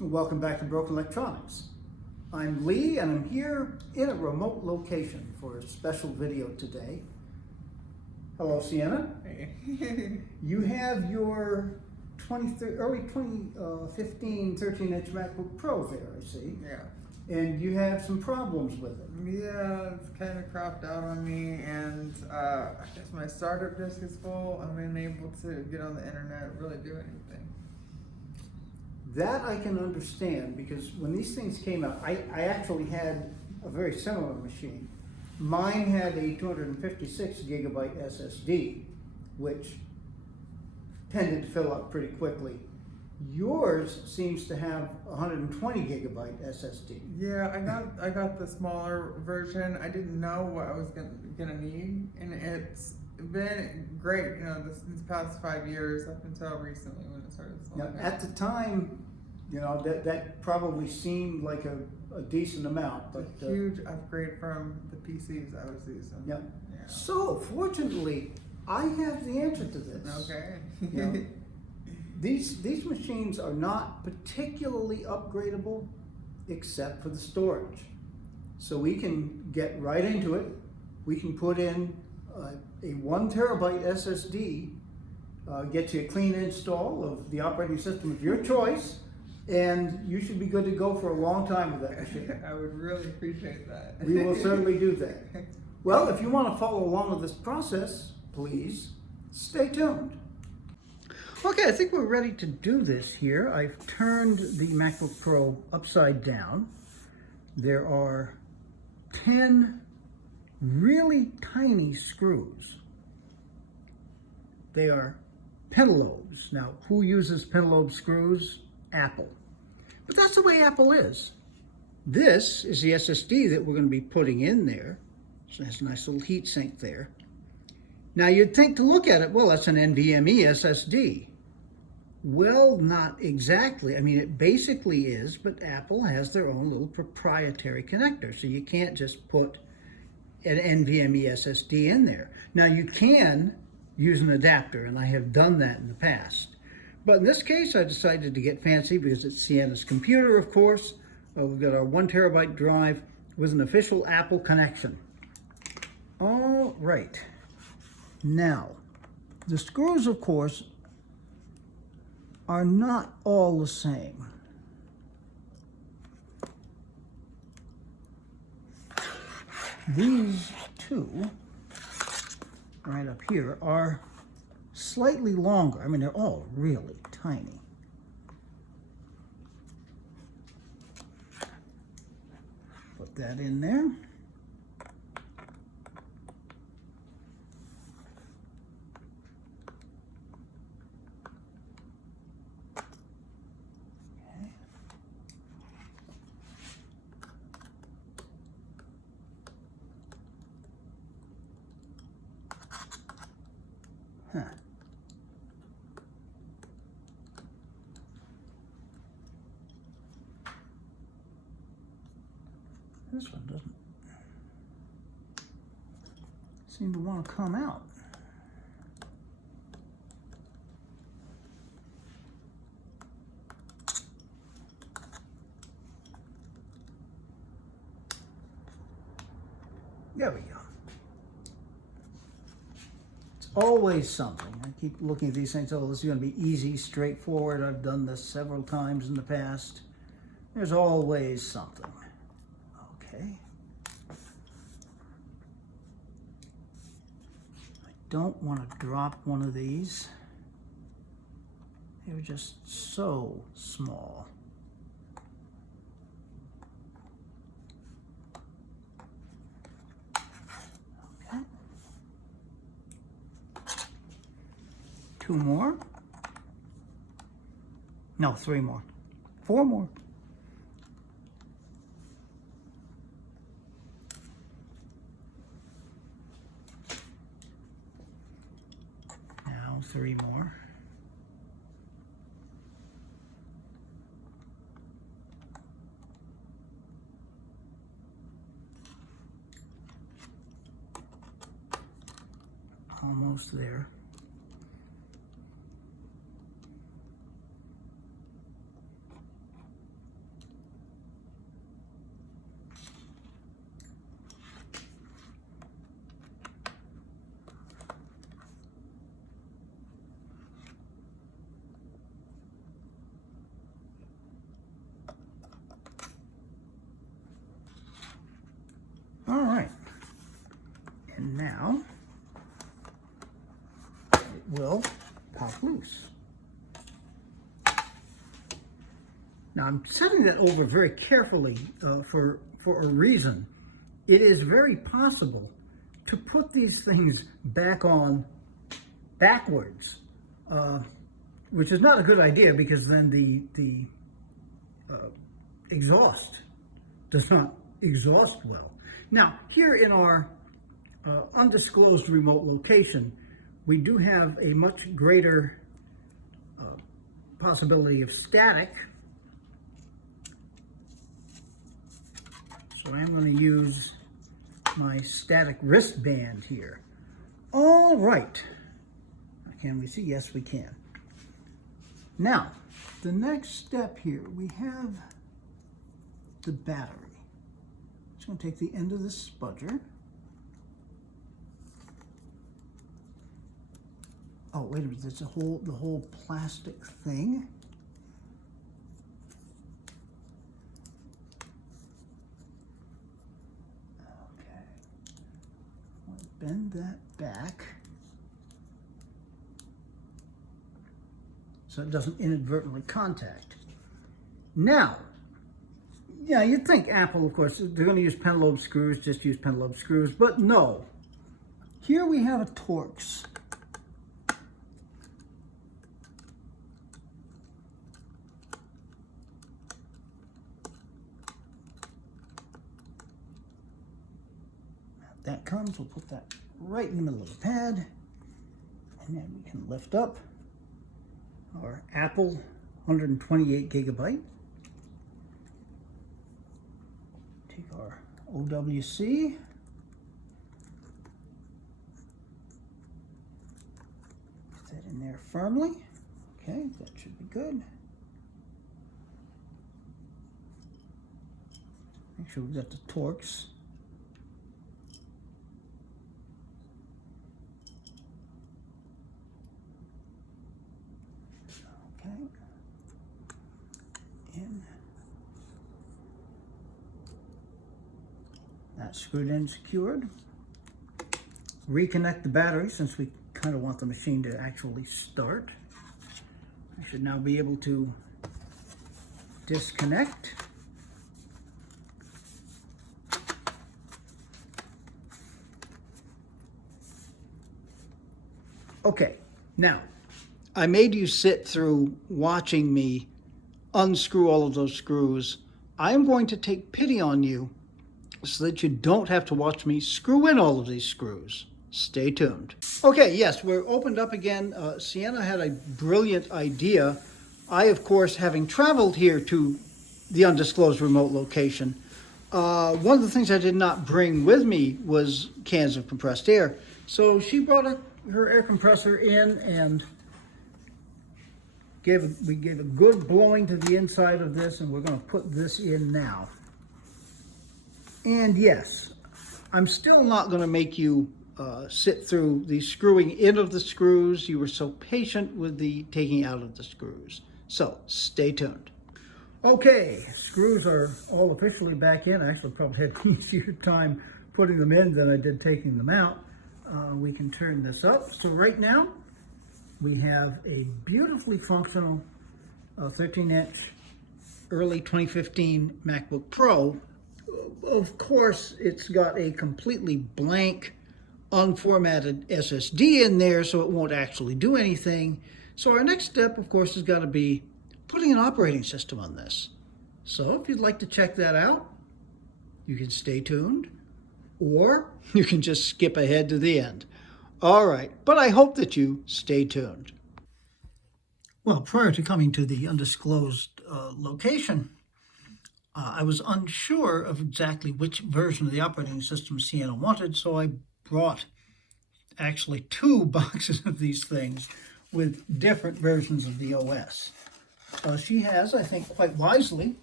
Welcome back to Broken Electronics. I'm Lee and I'm here in a remote location for a special video today. Hello, Sienna. Hey. You have your early 2015 13-inch MacBook Pro there, I see. Yeah. And you have some problems with it. Yeah, it's kind of cropped out on me, and I guess my startup disk is full. I'm unable to get on the internet, really do anything. That I can understand because when these things came out, I actually had a very similar machine. Mine had a 256 gigabyte SSD, which tended to fill up pretty quickly. Yours seems to have 120 gigabyte SSD. Yeah, I got the smaller version. I didn't know what I was gonna need, and it's been great. You know, these past 5 years up until recently when it started slowing Now, at the time, you know, that probably seemed like a decent amount, but it's a huge upgrade from the PCs I was using. yeah. Yeah. So fortunately, I have the answer to this. Okay. You know, these machines are not particularly upgradable except for the storage. So we can get right into it. We can put in a 1 terabyte SSD, get you a clean install of the operating system of your choice, and you should be good to go for a long time with that machine. I would really appreciate that. We will certainly do that. Well, if you want to follow along with this process, please stay tuned. Okay, I think we're ready to do this here. I've turned the MacBook Pro upside down. There are 10 really tiny screws. They are pentalobes. Now, who uses pentalobe screws? Apple. But that's the way Apple is. This is the SSD that we're going to be putting in there. So it has a nice little heat sink there. Now you'd think to look at it, well, that's an NVMe SSD. Well, not exactly. I mean, it basically is, but Apple has their own little proprietary connector. So you can't just put an NVMe SSD in there. Now you can use an adapter, and I have done that in the past. But in this case, I decided to get fancy because it's Sienna's computer, of course. We've got our 1 terabyte drive with an official Apple connection. All right. Now, the screws, of course, are not all the same. These two, right up here, are slightly longer. I mean, they're all really tiny. Put that in there. Huh. This one doesn't seem to want to come out. There we go. Always something. I keep looking at these things, oh, this is going to be easy, straightforward. I've done this several times in the past. There's always something. Okay. I don't want to drop one of these. They're just so small. Two more. No, 3 more. 4 more. Now 3 more. Almost there. now it will pop loose. Now I'm setting that over very carefully for a reason. It is very possible to put these things back on backwards, which is not a good idea because then the exhaust does not exhaust well. Now, here in our undisclosed remote location, we do have a much greater possibility of static. So I'm going to use my static wristband here. All right. Can we see? Yes, we can. Now, the next step here, we have the battery. Just going to take the end of this spudger. Oh, wait a minute. There's the whole plastic thing. Bend that back so it doesn't inadvertently contact. Now, yeah, you'd think Apple, of course, they're going to use pentalobe screws, just use pentalobe screws, but no. Here we have a Torx. That comes, we'll put that right in the middle of the pad, and then we can lift up our Apple 128 gigabyte. Take our OWC, put that in there firmly. Okay, that should be good. Make sure we've got the Torx. In. That's screwed in, secured. Reconnect the battery since we kind of want the machine to actually start. I should now be able to disconnect. Okay, now I made you sit through watching me unscrew all of those screws. I am going to take pity on you so that you don't have to watch me screw in all of these screws. Stay tuned. Okay, yes, we're opened up again. Sienna had a brilliant idea. I, of course, having traveled here to the undisclosed remote location, one of the things I did not bring with me was cans of compressed air. So she brought her air compressor in and we gave a good blowing to the inside of this, and we're going to put this in now. And yes, I'm still not going to make you sit through the screwing in of the screws. You were so patient with the taking out of the screws. So stay tuned. Okay, screws are all officially back in. I actually probably had an easier time putting them in than I did taking them out. We can turn this up. So right now, we have a beautifully functional 13-inch early 2015 MacBook Pro. Of course, it's got a completely blank, unformatted SSD in there, so it won't actually do anything. So our next step, of course, has got to be putting an operating system on this. So if you'd like to check that out, you can stay tuned, or you can just skip ahead to the end. All right, but I hope that you stay tuned. Well, prior to coming to the undisclosed location, I was unsure of exactly which version of the operating system Sienna wanted, so I brought actually 2 boxes of these things with different versions of the OS. She has, I think quite wisely,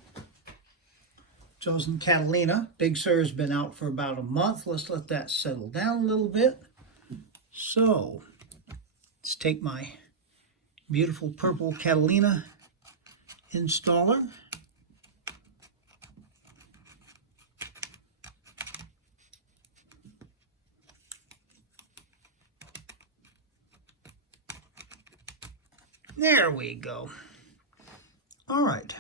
chosen Catalina. Big Sur has been out for about a month. Let's let that settle down a little bit. So, let's take my beautiful purple Catalina installer. There we go. All right.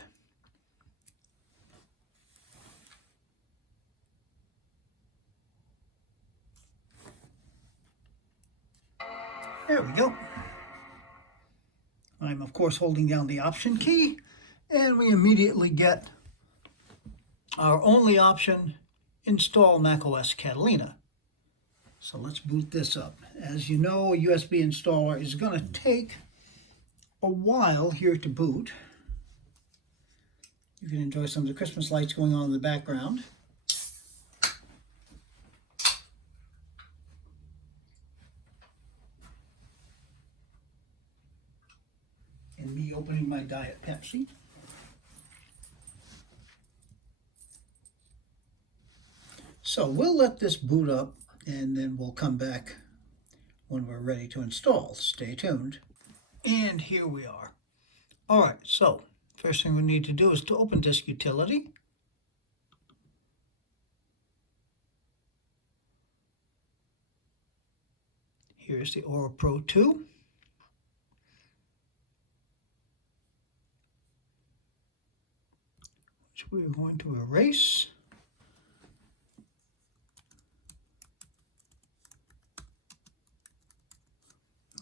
There we go. I'm, of course, holding down the Option key, and we immediately get our only option, install macOS Catalina. So let's boot this up. As you know, a USB installer is going to take a while here to boot. You can enjoy some of the Christmas lights going on in the background. And me opening my Diet Pepsi. So we'll let this boot up and then we'll come back when we're ready to install. Stay tuned. And here we are. All right, so first thing we need to do is to open Disk Utility. Here's the Aura Pro 2. Which we're going to erase.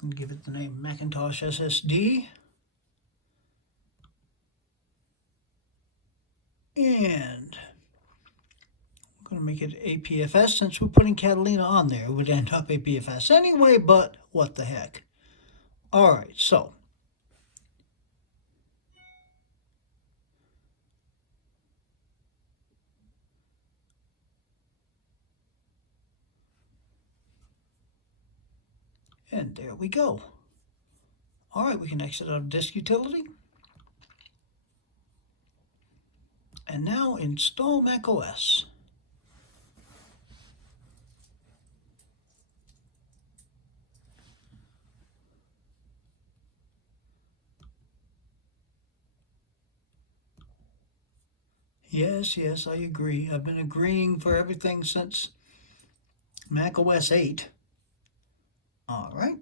And give it the name Macintosh SSD. And I'm going to make it APFS since we're putting Catalina on there. It would end up APFS anyway, but what the heck. All right, so. And there we go. All right, we can exit out of Disk Utility. And now install macOS. Yes, I agree. I've been agreeing for everything since macOS 8. All right.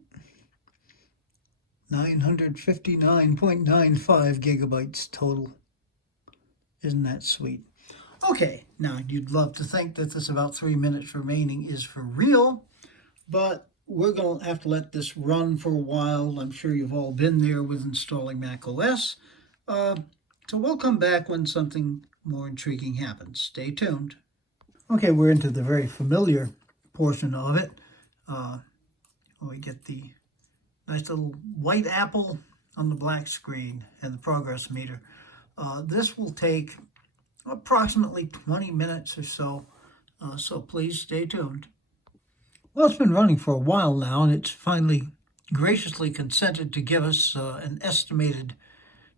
959.95 gigabytes total. Isn't that sweet? Okay, now you'd love to think that this about 3 minutes remaining is for real, but we're going to have to let this run for a while. I'm sure you've all been there with installing macOS. So we'll come back when something more intriguing happens. Stay tuned. Okay, we're into the very familiar portion of it. We get the nice little white apple on the black screen and the progress meter. This will take approximately 20 minutes or so, so please stay tuned. Well, it's been running for a while now, and it's finally graciously consented to give us an estimated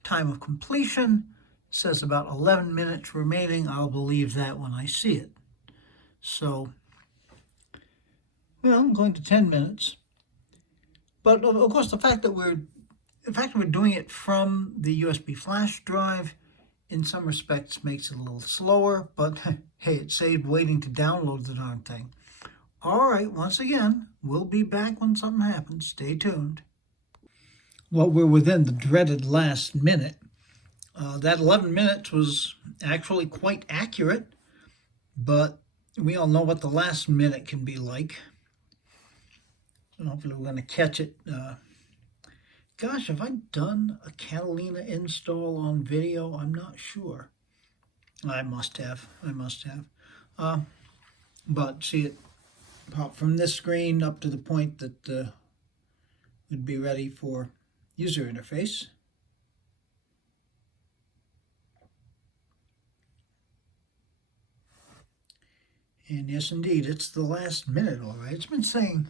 time of completion. It says about 11 minutes remaining. I'll believe that when I see it. So, well, I'm going to 10 minutes. But of course, the fact that we're doing it from the USB flash drive, in some respects, makes it a little slower. But hey, it saved waiting to download the darn thing. All right, once again, we'll be back when something happens. Stay tuned. Well, we're within the dreaded last minute. That 11 minutes was actually quite accurate, but we all know what the last minute can be like. So hopefully we're going to catch it. Gosh, have I done a Catalina install on video? I'm not sure. I must have. But see it pop from this screen up to the point that would be ready for user interface. And yes, indeed, it's the last minute, all right. It's been saying,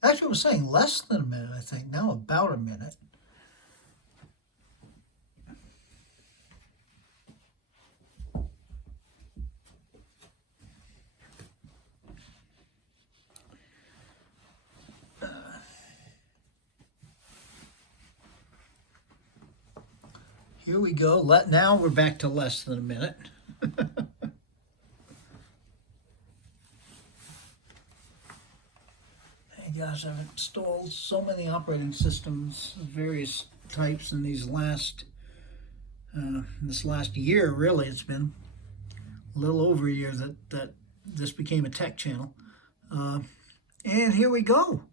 actually it was saying less than a minute, I think. Now about a minute. Here we go. Now we're back to less than a minute. Hey gosh, I've installed so many operating systems, various types in these last, this last year, really. It's been a little over a year that this became a tech channel. And here we go.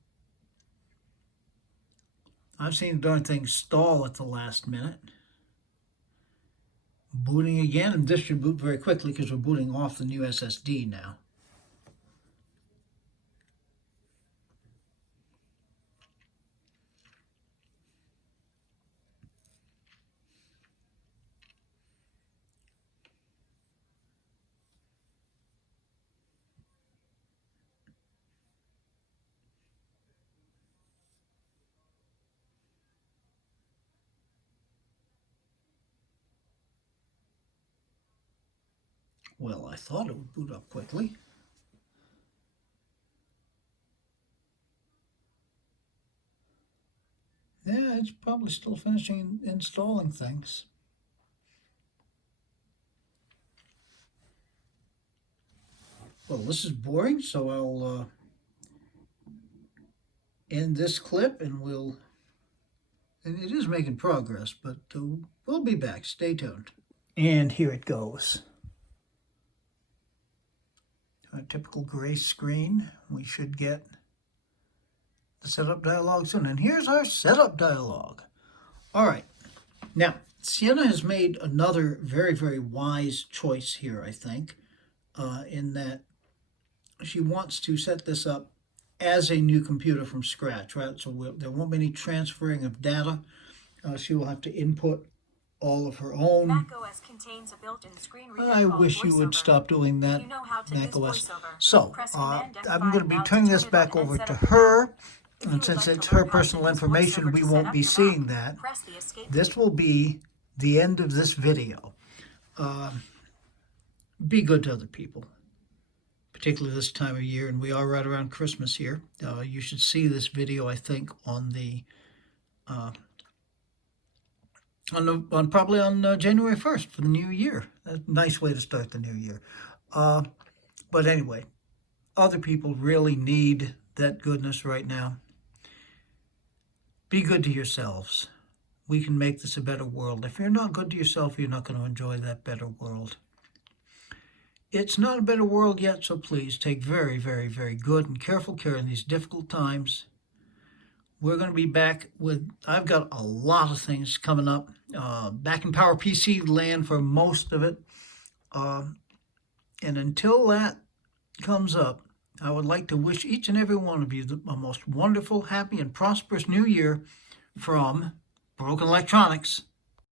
I've seen the darn thing stall at the last minute. Booting again, and this should boot very quickly because we're booting off the new SSD now. Well, I thought it would boot up quickly. Yeah, it's probably still finishing installing things. Well, this is boring, so I'll end this clip and and it is making progress, but we'll be back. Stay tuned. And here it goes. A typical gray screen. We should get the setup dialog soon. And here's our setup dialog. All right. Now, Sienna has made another very, very wise choice here, I think, in that she wants to set this up as a new computer from scratch, right? So there won't be any transferring of data. She will have to input all of her own. macOS contains a built-in screen reader I called wish you would VoiceOver. stop doing that, If you know how to macOS. use VoiceOver, So, press Command F5 I'm going to be now to turning turn this it back on and over set to up your her. Mac. If And you would since like it's to her learn how to personal use information, VoiceOver we to set won't up be your seeing Mac, that. press the escape This key. will be the end of this video. Be good to other people, particularly this time of year, and we are right around Christmas here. You should see this video, I think, on probably on January 1st for the new year. A nice way to start the new year. But anyway, other people really need that goodness right now. Be good to yourselves. We can make this a better world. If you're not good to yourself, you're not going to enjoy that better world. It's not a better world yet, so please take very, very, very good and careful care in these difficult times. We're going to be back with, I've got a lot of things coming up. Back in PowerPC land for most of it. And until that comes up, I would like to wish each and every one of you a most wonderful, happy, and prosperous new year from Broken Electronics.